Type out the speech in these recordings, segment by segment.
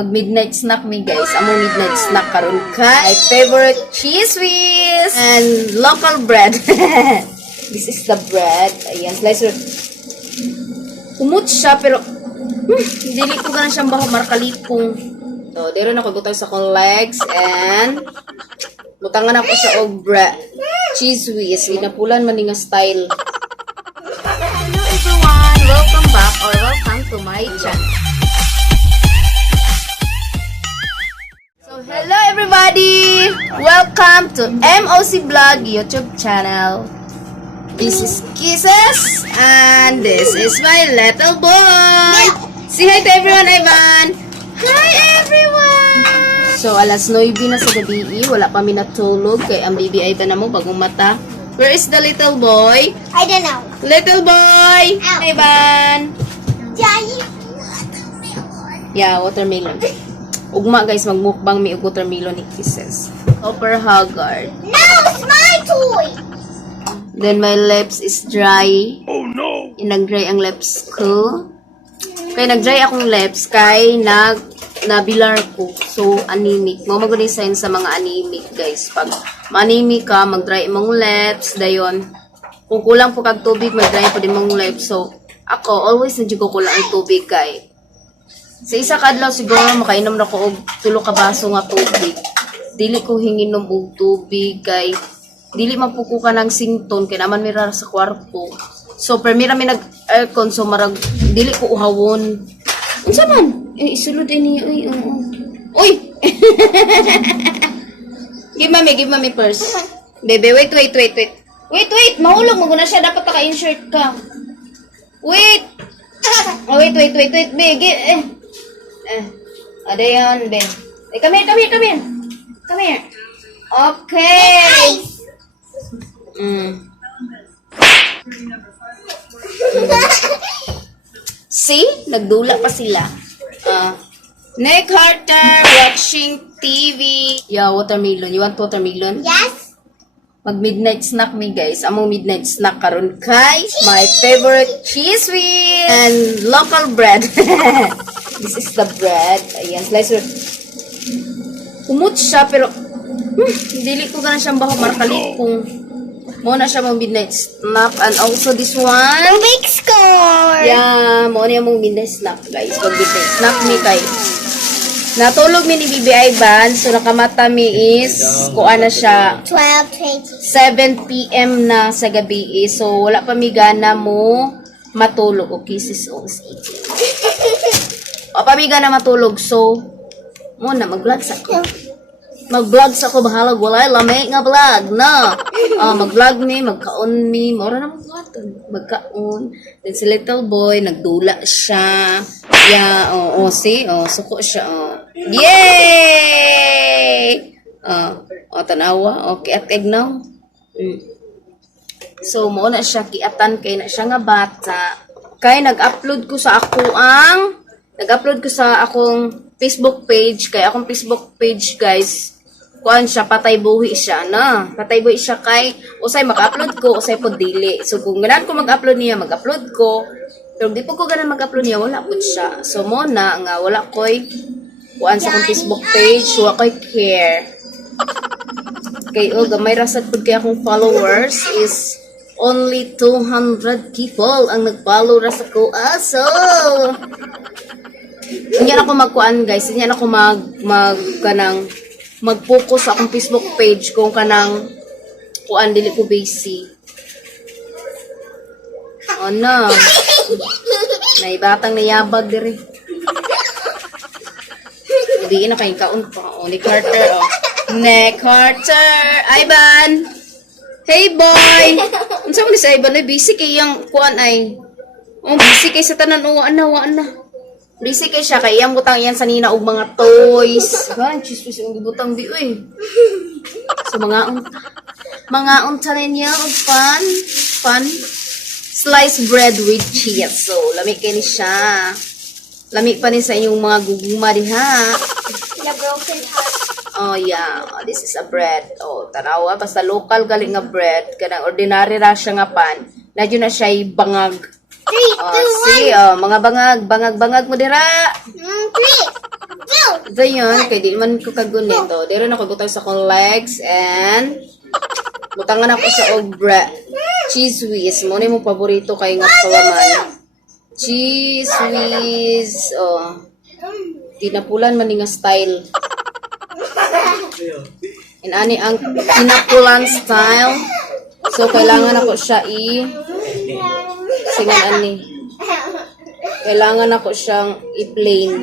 Mag-midnight snack me guys. Among midnight snack karon ka. My favorite cheese whiz and local bread. This is the bread. Ayan, slicer. Umut siya pero dili ko ganan siyang baho markalipong. So, dero na ko butang sa kong legs and butangan ako sa og bread. Cheese whiz. Ginapulan man nga style. Hello everyone! Welcome back or welcome to my channel. Hello everybody! Welcome to MOC Vlog YouTube channel. This is Kisses and this is my little boy. Say hi to everyone, Ivan. Hi everyone! So alas 9 na sa gabi, wala pa mi natulog kay ang baby Ivan na mo bagong mata. Where is the little boy? I don't know. Little boy! Ow. Ivan! Daddy. Yeah, watermelon. Ugma guys, magmukbang mi og watermelon ni Kisses. Super haggard. No, it's my toy. Then my lips is dry. Oh no! Nag-dry ang lips ko. Kaya nag-dry akong lips kay nabilar ko. So anemic. Mo maguni sign sa mga anemic guys. Pag anemic ka, mag-dry mong lips, dayon. Kung kulang po kag tubig, mag-dry po din mong lips. So ako always nandiyo ko kulang ang tubig kay sa isa kadlaw siguro makainom na ko og 3 ka baso nga tubig. Dili ko hinginom og tubig kay dili man po ko kanang sington kay naman mira sa kwarto. So permira mi nag aircon so marag dili ko uhawon. Unsa man? Isulod ini Uy. Give mommy first. Baby, wait. Wait, mahulog mo na siya dapat naka-insert ka. Wait. Oh, wait, be. Ada yan, Ben. Come here. Okay. See? Nagdula pa sila. Nick Carter watching TV. Yeah, watermelon. You want watermelon? Yes. Mag-midnight snack me guys. Among midnight snack karon kay my favorite cheese whiz and local bread. This is the bread. Ayan, slicer. Umut siya pero dili ko ganan siyang baho markalipong. Mo na siya mong midnight snack and also this one. Big score. Yeah, mo na mong midnight snack guys. Pag midnight snack me kay natulog mi ni Bibi Ivan, so nakamata mi is kuha na siya 12:20. 7 PM na sa gabi so wala pa mi gana mo matulog. Okay, sis, o pa mi gana matulog so mo na mag-vlog sa ko. Mag-vlog sa ko bahalag walay lamay nga vlog na. Mag-vlog mi, magkaon mi, mora na magkaon. Then si little boy nagdula siya. Yeah, see, suko siya. Yay! Tanawa. Okay, at egnaw. So, mo na siya kiatan kay na siya nga bata. Kay nag-upload ko sa akong Facebook page. Kay akong Facebook page, guys, kuan siya, patay buhi siya, na. Patay buhi siya kay, usay maka-upload ko, usay po dili. So, kung ganan ko mag-upload niya, mag-upload ko. Pero di po ko ganan mag-upload niya, wala po siya. So, mo na, nga, wala ko'y kuan sa akong Facebook page, wala ko'y care. Kay, gamay rasad po kay akong followers is only 200 people ang nag-follow rasa ko. So, hindi ako magkuan guys, hindi ako mag-focus sa akong Facebook page kung kanang kuan dili ko busy. Na. May batang nayabag diri. Hindi na kay kaon pa. Nick Carter. Nick Carter. Ivan. Hey boy. Unsa man si Ivan ay busy kay yang kuan ay. Busy kay sa tanan wa na. Busy kay siya kay iyang butang yan sa nina og mga toys. Jesus, yung butang bi oy. So mga unta niya og fun. Sliced bread with cheese. So lami kay ni siya. Lami pa ni sa inyong mga guguma diha. The broken heart. Oh yeah, this is a bread. Tanawa basta local galing nga bread. Kanang ordinary ra siya nga pan. Nadyo na siya bangag. 3, 2, 1. See, mga bangag mo dira. 3, 2, Ito yun, kaya di man ko kagunito. Di rin ako butang sa kong legs and butangan ako sa obra. Cheese whiz. Muna yung paborito kay nga kalaman. Cheese whiz. Oh. Tinapulan man nga style. And ani ang tinapulan style. So, kailangan ako siya singan ani. Kailangan ako siyang i-plain.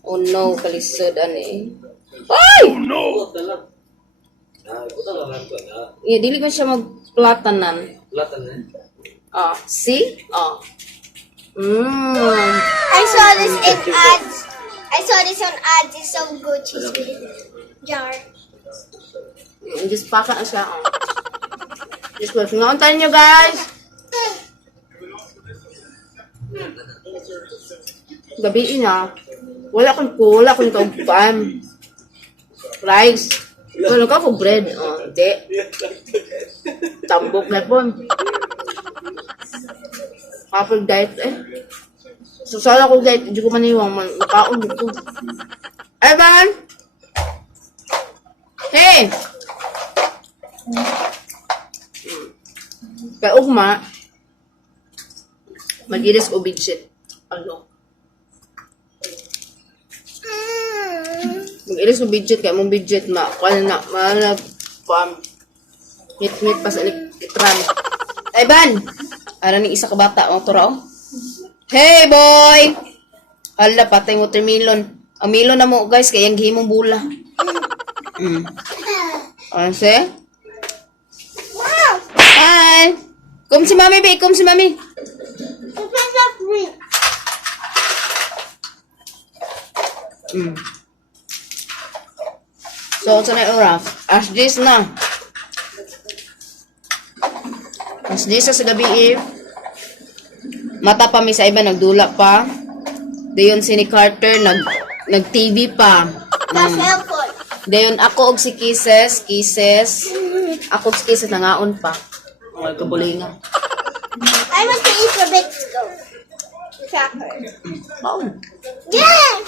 Oh no, kalisod ani. Ay! Oh no! Yeah, dili ko siya magplatanan. Ah, see? Ah. I saw this in ads. I saw this on ads. It's so good. Cheese with jar. Just paka na siya. Oh. Just go. Singauntan nyo, guys. Gabi na. Wala akong kaupuan. Rice. Wala ka po bread. Oh, hindi. Tambok na po. Kapag diet eh. So, sana ko diet. Hindi ko maniwang. Makaon ko. Evan! Hey! Kaya ugma, mag-iris o budget. Ano? Mag-iris o budget kaya mong budget kuan na hit pa sa litran. Evan! Ano ni isa ka bata ang turaw? Hey boy! Hala, patay watermelon. Ang melon na mo guys, kaya yung himong bula. Ano siya? Wow! Hi! Come si mami, babe. Come si mami. So, sa na yung rough. As this na. As this sa gabi eh. Mata pa mi sa iba, nagdula pa. Dayon si ni Carter, nag-TV pa. That's helpful. Dayon ako og si Kisses. Ako og si Kisses nangaon pa. Mga kabulinga. I must eat for big go. Cracker. Baon. Yeah!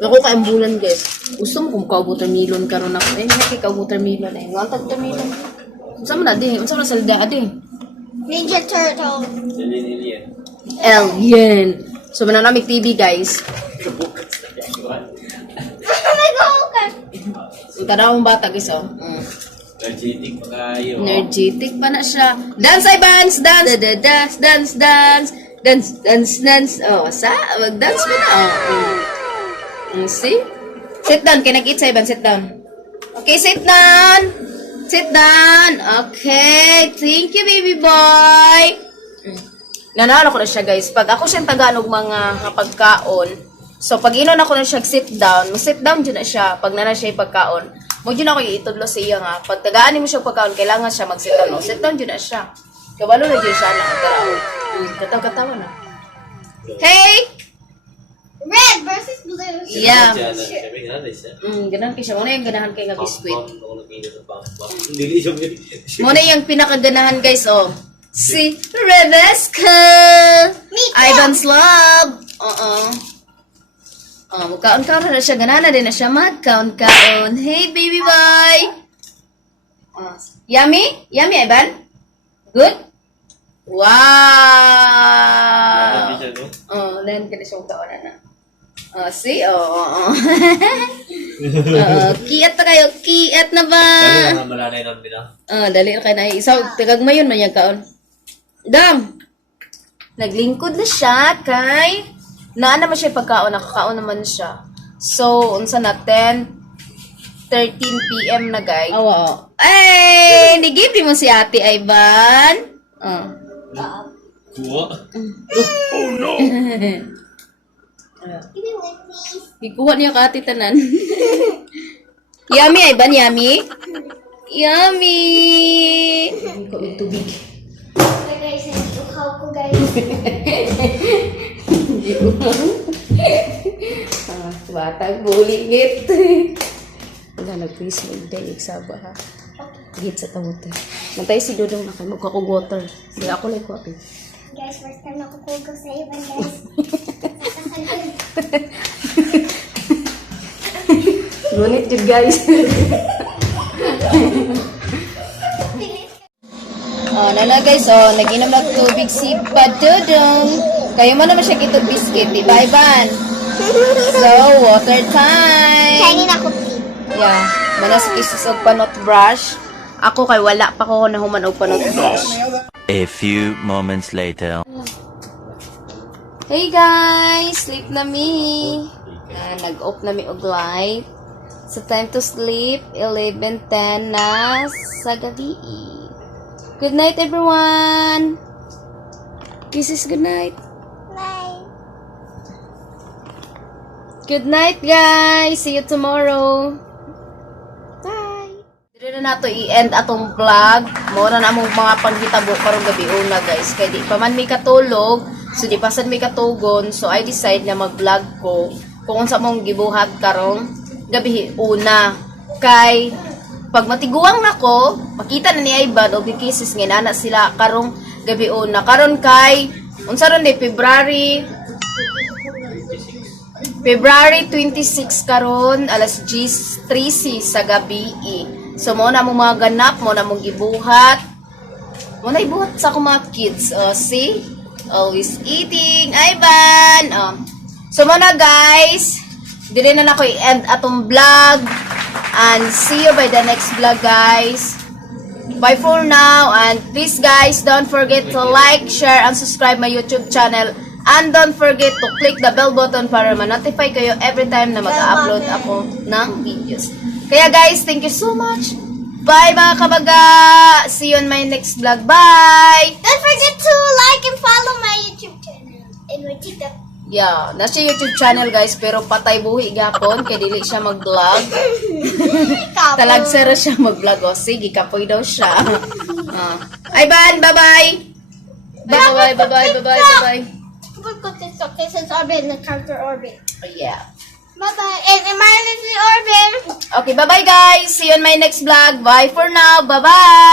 Ako kaambulan guys. Gusto mo kung watermelon karon ako. Eh, hindi ka watermelon eh. Wantag watermelon. Unsa man adi? Unsa man salda adi? Ninja Turtle. Alien. So mananamig TV guys. Oh my God! Ang tanawang bata guys oh. Energetic pa kayo. Energetic pa na siya. Dance ay dance, dance, dance, dance, dance, dance, dance, dance. Oh, mag-dance pa na. Oh. See? Sit down. Can I eat sa sit down. Okay, sit down. Sit down. Okay. Thank you, baby boy. Nanalo ko na siya, guys. Pag ako siyang Tagalog mga pagkaon, so pag inon ako na siya sit down, mag-sit down dyan na siya. Pag nana siya yung pagkaon, mo dyan ako iitudlo sa iya nga. Pag tagaan mo siya pagkaon, kailangan siya mag-sit down. No? Sit down dyan na siya. Kabalo na dyan siya na. Katawa na. Hey! Red versus blue. Yeah. Ganun Ganun kayo siya. Muna yung ganahan kayo nga biskuit. siya. Muna yung pinakaganahan guys, oh. Si Rebecca! Me too. Ivan's love! Magkaon-kaon na siya. Ganahan na din na siya magkaon-kaon. Hey, baby boy! Yummy? Yummy, Ivan? Good? Wow! Lahan ka na siyang kaon na. See? Kiat na kayo. Kiat na ba? Dali na malanay lang din Dali na kayo na. Isa, tagagmayon man yung kaon. Dam! Naglingkod na siya kay... Naan naman siya pagkaon. Nakakaon naman siya. So, unsa na 10:13 PM na guys. Oo. Ay! Nigipin mo si Ate Ivan. Kuha. Oh no! Give me one, please. Ikuha niya ka Ate Tanan. Yummy, Ivan. Yummy? Yummy! Hindi ko yung tubig. Okay, guys, nagtukaw ko, guys. Hindi ko. Batang bulingit. Wala, nag-freeze mo. Hindi, iksaba ha. Higit sa tawote. Mantay si Dodong na kayo. Magkakog water. Hindi ako lang ko. Guys, first time nakukugaw sa Ivan, guys. Ngunit yun guys. Oh, nana guys, oh, nag-inom ng tubig si Padudong. Kayo mo naman siya kitog biscuit, di ba, Ivan? So, water time. Kainin ako, please. Yeah, manas kisis og panot brush. Ako kay wala pa ko nahuman og panot brush. A few moments later. Hey guys, sleep na me. Nag-off na mi og light. So time to sleep, 11:10 na sa gabi. Good night everyone. Kisses, good night. Bye. Good night guys. See you tomorrow. Bye. Dire na nato i-end atong vlog. Mora na among mga panghitabo karong gabi una guys. Kay di pa man may katulog, so di pa sad may katugon, so I decide na mag-vlog ko kung unsa mong gibuhat karong gabi una. Kay pag matiguang nako, makita na ni Ivan og kisses nga nana sila karong gabi una. Karon kay unsa ron di February 26 karon alas 10:13 sa gabi. So mo na mo mga ganap, mo na mong gibuhat. Mo na ibuhat sa akong mga kids. Oh, see? Always eating. Ivan. Oh. So mo na guys. Dili na nako i-end atong vlog. And see you by the next vlog guys. Bye for now. And please guys, don't forget to like, share, and subscribe my YouTube channel. And don't forget to click the bell button para ma-notify kayo every time na mag-upload ako ng videos. Kaya guys, thank you so much. Bye mga kabaga. See you on my next vlog. Bye! Don't forget to like and follow my YouTube channel and my TikTok. Yeah, nasa YouTube channel guys, pero patay buhi gapon, kaya dili siya mag-vlog. Talagsara siya mag-vlog. O, sige, kapoy daw siya. Ivan, bye-bye! Bye-bye, bye-bye, bye-bye, bye-bye. Put this up. This is Orbit, the character Orbit. Oh, yeah. Bye-bye. And mine is the Orbit. Okay, bye-bye guys. See you on my next vlog. Bye for now. Bye-bye!